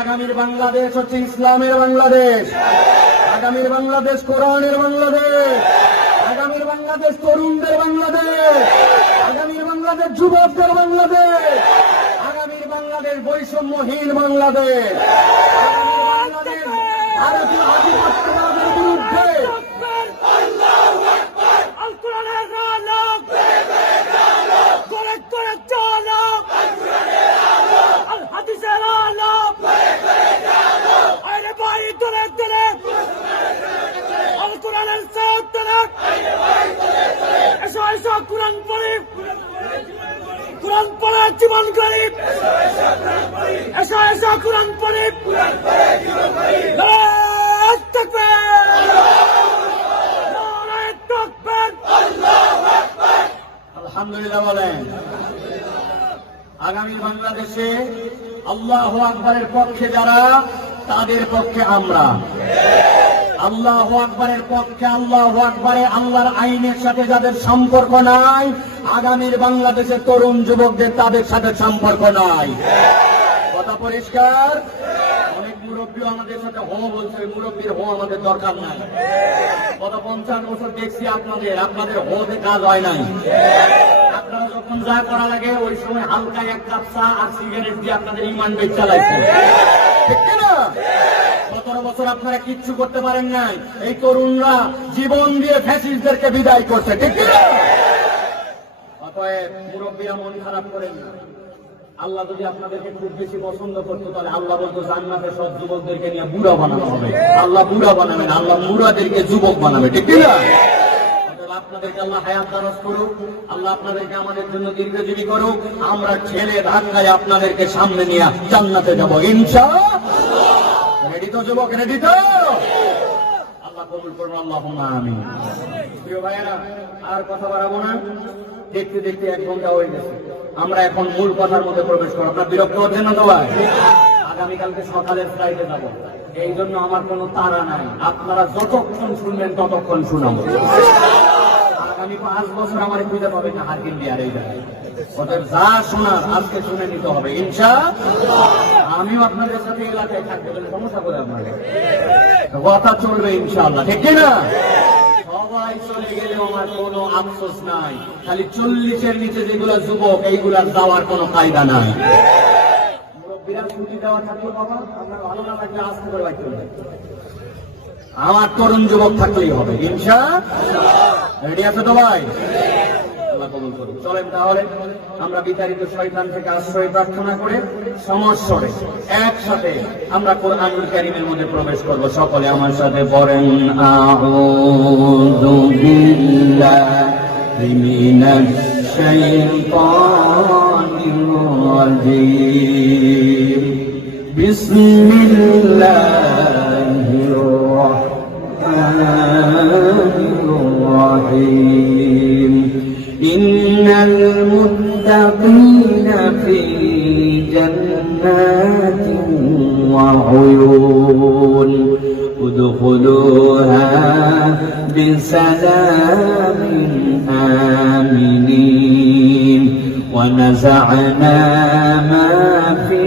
আগামীর বাংলাদেশ হচ্ছে ইসলামের বাংলাদেশ, আগামীর বাংলাদেশ কোরআনের বাংলাদেশ, আগামীর বাংলাদেশ তরুণদের বাংলাদেশ, আগামীর বাংলাদেশ যুবকদের বাংলাদেশ, আগামীর বাংলাদেশ বৈষম্যহীন বাংলাদেশ, আগামীর বাংলাদেশ ভারতীয় আধিপত্যবাদের বিরুদ্ধে কুরআন পড়ে জীবন গরিব, এসো এসো কুরআন পড়ে আলহামদুলিল্লাহ বলেন। আগামী বাংলাদেশে আল্লাহু আকবারের পক্ষে যারা, তাদের পক্ষে আমরা। আল্লাহু আকবারের পক্ষে, আল্লাহু আকবারে আল্লাহর আইনের সাথে যাদের সম্পর্ক নাই, আগামীর বাংলাদেশের তরুণ যুবকদের তাদের সাথে সম্পর্ক নাই। কথা পরিষ্কার। অনেক মুরব্বী আমাদের সাথে হো বলছে, মুরব্বীর হো আমাদের দরকার নাই। গত 50 বছর দেখছি আপনাদের হোতে কাজ হয় নাই। আপনারা যখন যা করা লাগে ওই সময় হালকা এক কাপ চা আর সিগারেট দিয়ে আপনাদের ইমান বেচ চালাইছে, ঠিক না? 17 বছর আপনারা কিচ্ছু করতে পারেন নাই। এই তরুণরা জীবন দিয়ে ফ্যাসিস্টদেরকে বিদায় করছে, ঠিক না? অতএব মুরব্বীরা মন খারাপ করেন না। আল্লাহ যদি আপনাদেরকে খুব বেশি পছন্দ করতো তাহলে আল্লাহ বলতো জান্নাতে সব যুবকদেরকে নিয়ে বুড়া বানানো হবে। আল্লাহ বুড়া বানাবেন, আল্লাহ মুরাদেরকে যুবক বানাবে, ঠিক না? আপনাদেরকে আল্লাহ হায়াত দারাজ করুক, আল্লাহ আপনাদেরকে আমাদের জন্য দীর্ঘজীবী করুক। আমরা ছেলে ধাক্কায় আপনাদেরকে সামনে নিয়ে জান্নাতে যাব ইনশাআল্লাহ। রেডি তো যুবক, রেডি তো? আল্লাহ কবুল করুন, আল্লাহুম্মা আমিন। প্রিয় ভাইয়েরা, আর কথা বাড়াবো না। দেখতে দেখতে 1 ঘন্টা হয়ে গেছে। আমরা এখন মূল কথার মধ্যে প্রবেশ করব। আপনার বিরক্ত হচ্ছেন না তো ভাই? আগামীকালকে সকালের ফ্লাইটে যাব, এই জন্য আমার কোনো তাড়া নাই। আপনারা যতক্ষণ শুনবেন ততক্ষণ শুনাবো। আগামী 5 বছর আমার খুঁজে পাবেন না হারকিন বিয়ার এই জায়গায়। ওদের যা শোনার আজকে শুনে নিতে হবে ইনশাআল্লাহ। আমিও আপনাদের সাথে এলাকায় থাকতে গেলে সমস্যা করে আপনাদের কথা চলবে ইনশাআল্লাহ, ঠিক না? সবাই চলে গেলেও আমার কোনো আফসোস নাই। খালি 40-এর নিচে যেগুলো যুবক, এইগুলার যাওয়ার কোনো কায়দা নাই। মুরব্বীরা ছুটি দেওয়া থাকলো বাবা, আপনার ভালো না লাগলে আসতে করে বাইতে হবে। আমার তরুণ যুবক থাকলেই হবে ইনশাআল্লাহ। রেডি আছে তো ভাই? আল্লাহ কবুল করুন। চলেন তাহলে আমরা বিতাড়িত শয়তান থেকে আশ্রয় প্রার্থনা করে সমস্বরে একসাথে আমরা কোরআনুল কারীমের মধ্যে প্রবেশ করব। সকলে আমার সাথে পড়েন, আউযু বিল্লাহি মিনাশ শাইতানির রাজীম, বিসমিল্লাহির রাহমানির রাহিম। ইন্নাল মুত্তাকিনা ফি জান্নাতিন ওয়া উয়ুন উদখুলুহা বিসালামিন আমিনিন ওয়া নাযা'না মা ফি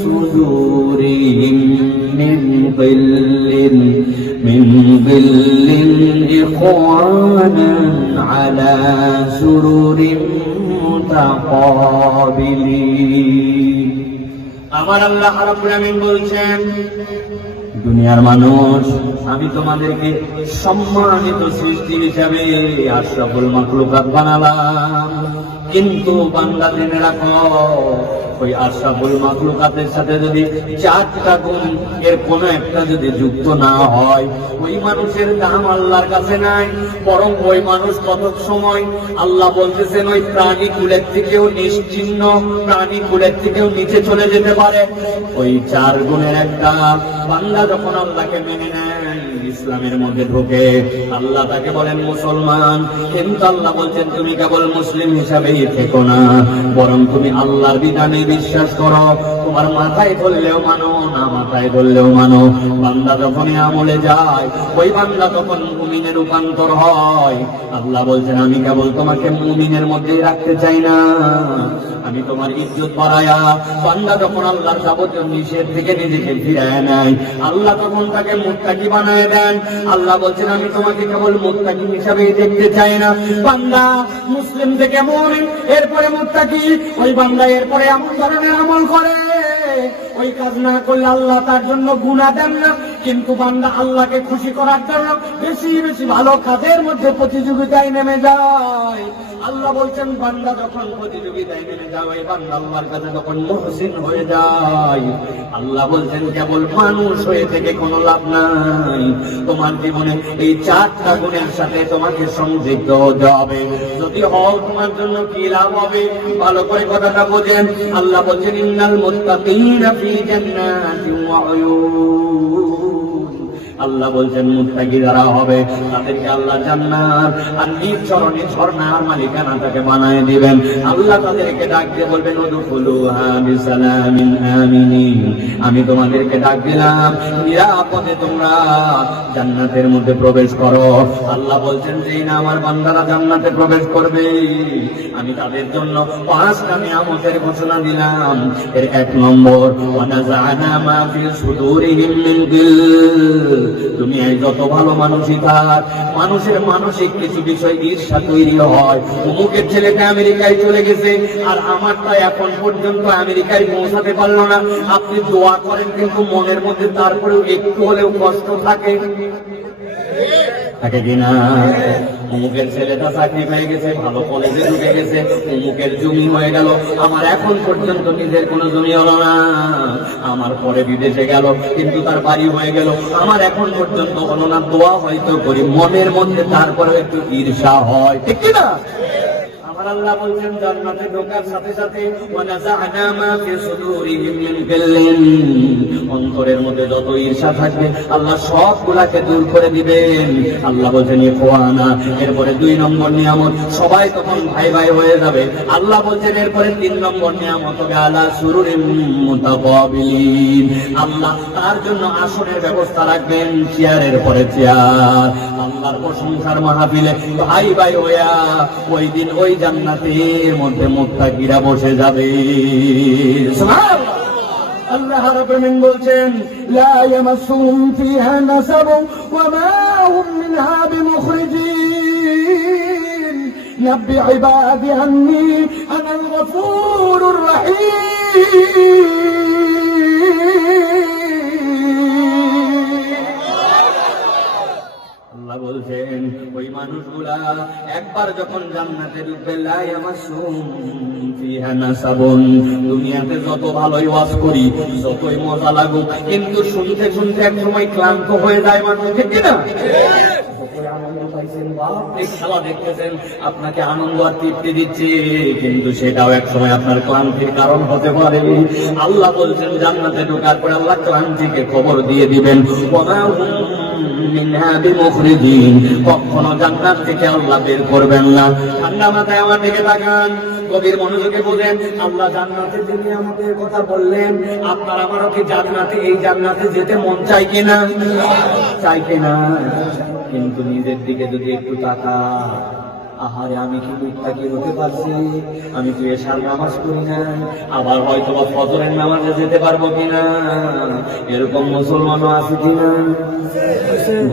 সুদুরিহিম মিন গিল্লিন ইখওয়ানান আলা সুরুরিন মুতাকাবিলিন। আমার আল্লাহ রাব্বুল আমিন বলছেন, দুনিয়ার মানুষ, আমি তোমাদেরকে সম্মানিত সৃষ্টি হিসাবে আশরাফুল মাখলুকাত বানালাম, কিন্তু বান্দা জেনে রাখো, ওই আশরাফুল মাখলুকাতের সাথে যদি 4টা গুণ এর কোনো একটা যদি যুক্ত না হয়, ওই মানুষের দাম আল্লাহর কাছে নাই। বরং ওই মানুষ কত সময় আল্লাহ বলতেছেন ওই প্রাণী কুলের থেকেও নিশ্চিহ্ন, প্রাণী কুলের থেকেও নিচে চলে যেতে পারে। ওই 4 গুণের একটা বান্দা যখন আল্লাহকে মেনে নেয়, ইসলামের মধ্যে ঢোকে, আল্লাহ তাকে বলেন মুসলমান। কিন্তু আল্লাহ বলছেন তুমি কেবল মুসলিম হিসাবেই থেকো না, বরং তুমি আল্লাহর বিধানে বিশ্বাস করো। তোমার মাথায় ধরলেও মানো, না মাথায় ধরলেও মানো। বান্দা যখনই আমলে যায়, ওই বান্দা তখন মুমিনে রূপান্তর হয়। আল্লাহ বলছেন আমি কেবল তোমাকে মুমিনের মধ্যেই রাখতে চাই না, আমি তোমার ইজ্জত বাড়ায়া। বান্দা যখন আল্লাহর যাবতীয় নিষেধ থেকে নিজেকে ফিরায় নেয়, আল্লাহ তখন তাকে মুত্তাকি বানায় দেন। আল্লাহ বলছেন আমি তোমাকে কেবল মুত্তাকি হিসাবেই দেখতে চাই না। বান্দা মুসলিম থেকে মুমিন, এরপরে মুত্তাকি, ওই বান্দা এরপরে এমন ধরনের আমল করে, ওই কাজ না করলে আল্লাহ তার জন্য গুনাহ দেন না, কিন্তু বান্দা আল্লাহকে খুশি করার জন্য বেশি বেশি ভালো কাজের মধ্যে প্রতিযোগিতায় নেমে যায়। আল্লাহ বলছেন বান্দা যখন প্রতিযোগিতায় নেমে যায়, বান্দা আল্লাহর কাছে যখন মুহসিন হয়ে যায়, আল্লাহ বলছেন কেবল মানুষ হয়ে থেকে কোনো লাভ নাই। তোমার জীবনে এই 4টা গুণের সাথে তোমাকে সংযুক্ত হতে হবে। যদি হও তোমার জন্য কি লাভ হবে, ভালো করে কথাটা বোঝেন। আল্লাহ বলছেন ইন্নাল মুত্তাকিনা ফি জান্নাতিন ওয়া উয়ুন। আল্লাহ বলছেন মুত্তাকি যারা হবে তাদেরকে আল্লাহ জান্নাত আর নিজ চরণে ঝর্ণার মালিকানা তাকে বানায় দিবেন। আল্লাহ তাদেরকে ডাক দিয়ে বলবেন উদখুলুহা বিসালামিন আমিনিন। আমি তোমাদেরকে ডাক দিলাম নিরাপদে তোমরা জান্নাতের মধ্যে প্রবেশ করো। আল্লাহ বলছেন যে না আমার বান্দারা জান্নাতে প্রবেশ করবে, আমি তাদের জন্য 5টা নিয়ামতের ঘোষণা দিলাম। এর 1 নম্বর ওয়ানাযা'না মা ফি সুদুরিহিম মিন গিল। দুনিয়ায় যত ভালো মানুষই থাক, মানুষের মানসিক কিছু বিষয় ঈর্ষা তৈরি হয়। অমুকের ছেলেটা আমেরিকায় চলে গেছে আর আমারটা এখন পর্যন্ত আমেরিকায় পৌঁছাতে পারলো না। আপনি দোয়া করেন কিন্তু মনের মধ্যে তারপরেও একটু হলেও কষ্ট থাকে কিনা? অমুকের ছেলেটা চাকরি পেয়ে গেছে, ভালো কলেজে ঢুকে গেছে, অমুকের জমি হয়ে গেল, আমার এখন পর্যন্ত নিজের কোনো জমি হলো না। আমার পরে বিদেশে গেল কিন্তু তার বাড়ি হয়ে গেল, আমার এখন পর্যন্ত হলো না। দোয়া হয়তো করি, মনের মধ্যে তারপরে একটু ঈর্ষা হয়, ঠিক কিনা? আমার আল্লাহ বলছেন জান্নাতে ঢোকার সাথে সাথে ওয়ানাযা'না মা ফি সুদুরিহিম মিন গিল্লিন। অন্তরের মধ্যে যত ঈর্ষা থাকবে আল্লাহ সবগুলাকে দূর করে দিবেন। আল্লাহ বলছেন ইখওয়ানা। এরপরে 2 নম্বর নিয়ামত, সবাই তখন ভাই ভাই হয়ে যাবে। আল্লাহ বলছেন এরপরে 3 নম্বর নিয়ামত হবে আলা সুরুরিম মুতাকাবিলিন। আল্লাহ তার জন্য আসনের ব্যবস্থা রাখবেন, চেয়ারের পরে চেয়ার। আল্লাহর প্রশংসার মাহফিলে ভাই ভাই হইয়া ওই দিন ওই জান্নাতের মধ্যে মুত্তাকিরা বসে যাবে। সুবহানাল্লাহ। আল্লাহ রাব্বুল আলামিন বলছেন লা ইয়ামাসসুহুম ফিহা নাসাবুন ওয়া মা হুম মিনহা বিমুখরিজিন নাব্বি ইবাদি আন্নী আনাল গফুরুর রহিম। আল্লাহ বলছেন ওই মানুষগুলা একবার যখন জান্নাতে ঢুকবে লা ইয়ামাসসুহুম ফিহা নাসাবুন। দুনিয়াতে যত ভালোই ওয়াজ করি, যতই মজা লাগুক, কিন্তু শুনতে শুনতে এক সময় ক্লান্ত হয়ে যায় মানুষ, ঠিক কিনা? খেলা দেখতেছেন, আপনাকে আনন্দ আর তৃপ্তি দিচ্ছে, কিন্তু সেটাও এক সময় আপনার ক্লান্তির কারণ হতে পারে। আল্লাহ বলছেন জান্নাতে ঢোকার পরে আল্লাহ ক্লান্তিকে খবর দিয়ে দিবেন কখনো জান্নাত থেকে আল্লাহ বের করবেন না। ঠান্ডা মাথায় আমার দিকে তাকান, গভীর মনোযোগে বোঝেন। আল্লাহ জান্নাতের দিকে আমাদের কথা বললেন, আপনার আমারও কি জান্নাতে, এই জান্নাতে যেতে মন চাই কিনা? চাই কিনা? কিন্তু নিজের দিকে যদি একটু তাকা, আহারে আমি কি মুত্তাকি হতে পারছি? আমি তো এশার নামাজ পড়ি না, আবার হয়তো বা ফজরের নামাজে যেতে পারবো কিনা? এরকম মুসলমানও আছে কিনা?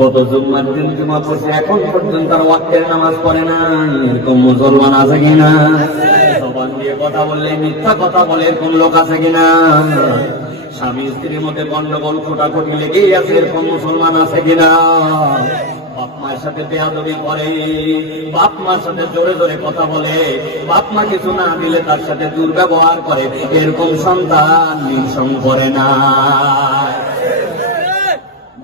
গত জুম্মার দিন জুমা পড়ছে, এখন পর্যন্ত আর ওয়াক্তের নামাজ পড়ে না, এরকম মুসলমান আছে কিনা? জবান দিয়ে কথা বললে মিথ্যা কথা বলে এরকম লোক আছে কিনা? স্বামী স্ত্রীর মধ্যে গন্ডগোল খোটাখুটি লেগেই আছে, এরকম মুসলমান আছে কিনা? বাপ মায়ের সাথে বেয়াদবি করে, বাপ মার সাথে জোরে জোরে কথা বলে, বাপ মা কিছু না দিলে তার সাথে দুর্ব্যবহার করে, এরকম সন্তান নিঃসং করে না।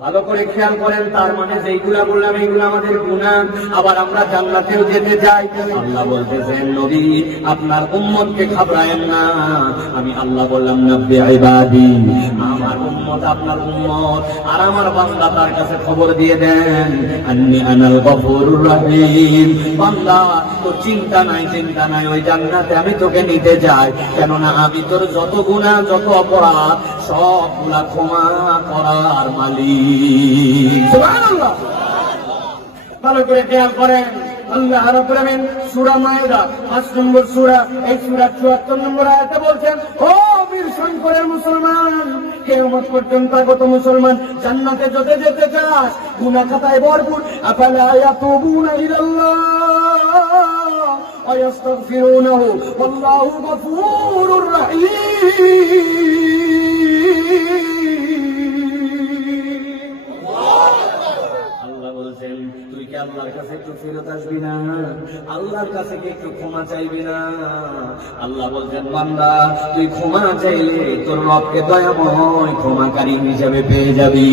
ভালো করে খেয়াল করেন, তার মানে যেইগুলা বললাম এইগুলো আমাদের গুনাহ, আবার আমরা জান্নাতেও যেতে চাই। আল্লাহ বলতেছেন নবী আপনার উম্মতকে ঘাবড়ায়েন না। আমি আল্লাহ বললাম নব্বি ইবাদি, আমার উম্মত আপনার উম্মত, আর আমার বান্দা তার কাছে খবর দিয়ে দেন আন্নী আনাল গফুরুর রহিম। বান্দা তো চিন্তা নাই, চিন্তা নাই, ওই জান্নাতে আমি তোকে নিতে যাই, কেননা আমি তোর যত গুনাহ যত অপরাধ সবগুলা ক্ষমা করার মালিক। সুবহানাল্লাহ। ভালো করে খেয়াল করেন, আল্লাহ রাব্বুল আলামিন সূরা মায়েদা 5 নম্বর সূরা, এই সূরা 74 নম্বর আয়াতে বলছেন, ও বীর শঙ্করের মুসলমান, কিয়ামত পর্যন্ত আগত মুসলমান, জান্নাতে যদি যেতে চাস গুনাহ খাতায় ভরপুর, আফালা ইয়াতুবুনা ইলাল্লাহ ওয়া ইস্তাগফিরুনাহু ওয়াল্লাহু গফুরুর রহিম। আল্লাহ বলেছেন, তুই কি আল্লাহর কাছে একটু ফেরত আসবি না? আল্লাহর কাছে কি একটু ক্ষমা চাইবি না? আল্লাহ বলছেন, বান্দা তুই ক্ষমা চাইলে তোর রবকে দয়াময় ক্ষমাকারী হিসাবে পেয়ে যাবি।